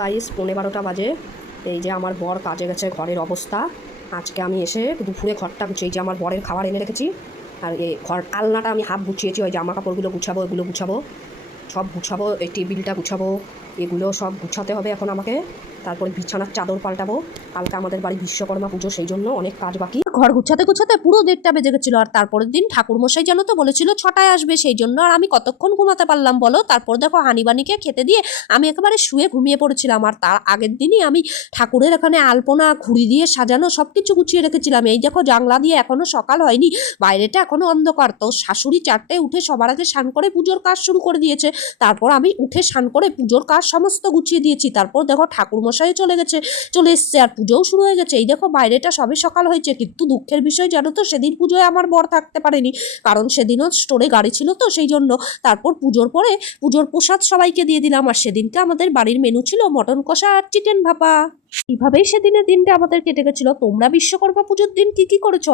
Guys 11:30 বাজে। এই যে আমার বর কাজে গেছে, ঘরের অবস্থা আজকে আমি এসে দুপুরে ঘরটা গুছিয়ে, এই যে আমার বরের খাবার এনে রেখেছি। আর এই ঘর আলনাটা আমি হাফ গুছিয়েছি, ওই জামা কাপড়গুলো গুছাবো, এগুলো গুছাবো, সব গুছাবো, এই টেবিলটা গুছাবো, এগুলো সব গুছাতে হবে এখন আমাকে। তারপরে বিছানার চাদর পাল্টাবো, কালকে আমাদের বাড়ি বিশ্বকর্মা পুজো, সেই জন্য অনেক কাজ বাকি। ঘর গুছাতে গুছাতে পুরো 1:30 বেজে গেছিলো। আর তারপরের দিন ঠাকুরমশাই জানো তো বলেছিল 6টায় আসবে, সেই জন্য আর আমি কতক্ষণ ঘুমাতে পারলাম বলো। তারপর দেখো হানিবানিকে খেতে দিয়ে আমি একেবারে শুয়ে ঘুমিয়ে পড়েছিলাম। আর তার আগের দিনই আমি ঠাকুরের এখানে আলপনা ঘুড়ি দিয়ে সাজানো সব কিছু গুছিয়ে রেখেছিলাম। এই দেখো জানলা দিয়ে এখনো সকাল হয়নি, বাইরেটা এখনো অন্ধকার। তো শাশুড়ি 4টায় উঠে সবার আগে স্নান করে পুজোর কাজ শুরু করে দিয়েছে। তারপর আমি উঠে স্নান করে পুজোর কাজ সমস্ত গুছিয়ে দিয়েছি। তারপর দেখো ঠাকুরমশাই চলে এসছে, আর পুজোও শুরু হয়ে গেছে। এই দেখো বাইরেটা সবে সকাল হয়েছে, কিন্তু দুঃখের বিষয় জানো তো, সেদিন পুজোয় আমার বর থাকতে পারেনি, কারণ সেদিনও স্টোরে গাড়ি ছিল তো সেই জন্য। তারপর পুজোর পরে পুজোর প্রসাদ সবাইকে দিয়ে দিলাম। আর সেদিনকে আমাদের বাড়ির মেনু ছিল মটন কষা আর চিকেন ভাপা। এইভাবেই সেদিনের দিনটা আমাদের কেটে গেছিল। তোমরা বিশ্বকর্মা পুজোর দিন কি কি করেছো?